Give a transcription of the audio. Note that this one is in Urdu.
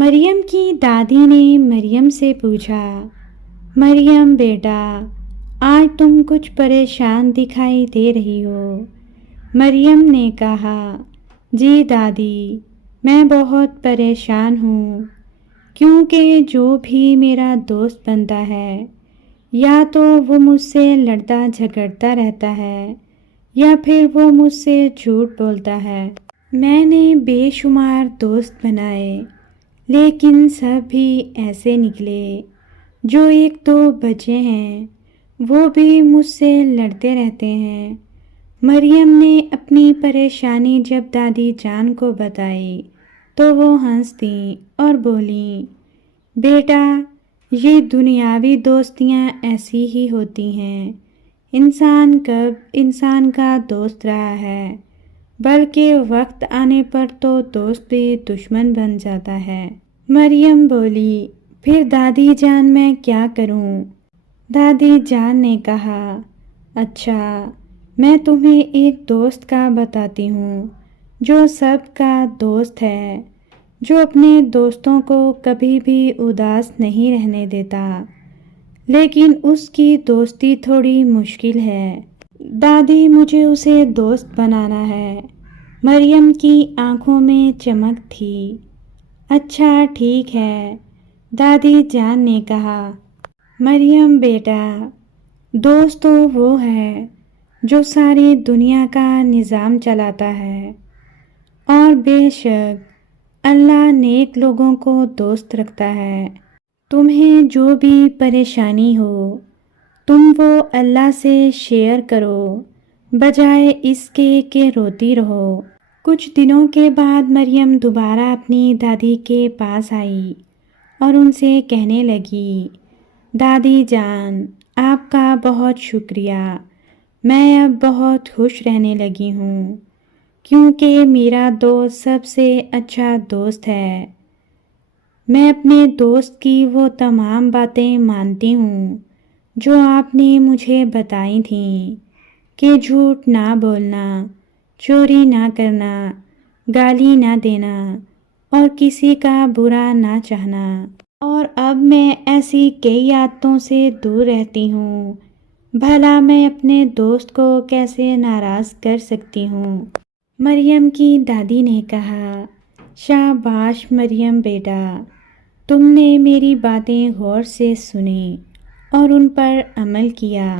مریم کی دادی نے مریم سے پوچھا، مریم بیٹا، آج تم کچھ پریشان دکھائی دے رہی ہو۔ مریم نے کہا، جی دادی، میں بہت پریشان ہوں، کیونکہ جو بھی میرا دوست بنتا ہے یا تو وہ مجھ سے لڑتا جھگڑتا رہتا ہے یا پھر وہ مجھ سے جھوٹ بولتا ہے۔ میں نے بے شمار دوست بنائے، لیکن سب بھی ایسے نکلے۔ جو ایک دو بچے ہیں وہ بھی مجھ سے لڑتے رہتے ہیں۔ مریم نے اپنی پریشانی جب دادی جان کو بتائی تو وہ ہنس دیں اور بولیں، بیٹا، یہ دنیاوی دوستیاں ایسی ہی ہوتی ہیں۔ انسان کب انسان کا دوست رہا ہے، بلکہ وقت آنے پر تو دوست بھی دشمن بن جاتا ہے۔ مریم بولی، پھر دادی جان میں کیا کروں؟ دادی جان نے کہا، اچھا، میں تمہیں ایک دوست کا بتاتی ہوں جو سب کا دوست ہے، جو اپنے دوستوں کو کبھی بھی اداس نہیں رہنے دیتا، لیکن اس کی دوستی تھوڑی مشکل ہے۔ دادی، مجھے اسے دوست بنانا ہے۔ مریم کی آنکھوں میں چمک تھی۔ اچھا ٹھیک ہے، دادی جان نے کہا۔ مریم بیٹا، دوست تو وہ ہے جو ساری دنیا کا نظام چلاتا ہے، اور بے شک اللہ نیک لوگوں کو دوست رکھتا ہے۔ تمہیں جو بھی پریشانی ہو تم وہ اللہ سے شیئر کرو، بجائے اس کے کہ روتی رہو۔ کچھ دنوں کے بعد مریم دوبارہ اپنی دادی کے پاس آئی اور ان سے کہنے لگی، دادی جان، آپ کا بہت شکریہ، میں اب بہت خوش رہنے لگی ہوں، کیونکہ میرا دوست سب سے اچھا دوست ہے۔ میں اپنے دوست کی وہ تمام باتیں مانتی ہوں جو آپ نے مجھے بتائی تھیں، کہ جھوٹ نہ بولنا، چوری نہ کرنا، گالی نہ دینا اور کسی کا برا نہ چاہنا۔ اور اب میں ایسی کئی عادتوں سے دور رہتی ہوں، بھلا میں اپنے دوست کو کیسے ناراض کر سکتی ہوں؟ مریم کی دادی نے کہا، شاباش مریم بیٹا، تم نے میری باتیں غور سے سنیں اور ان پر عمل کیا۔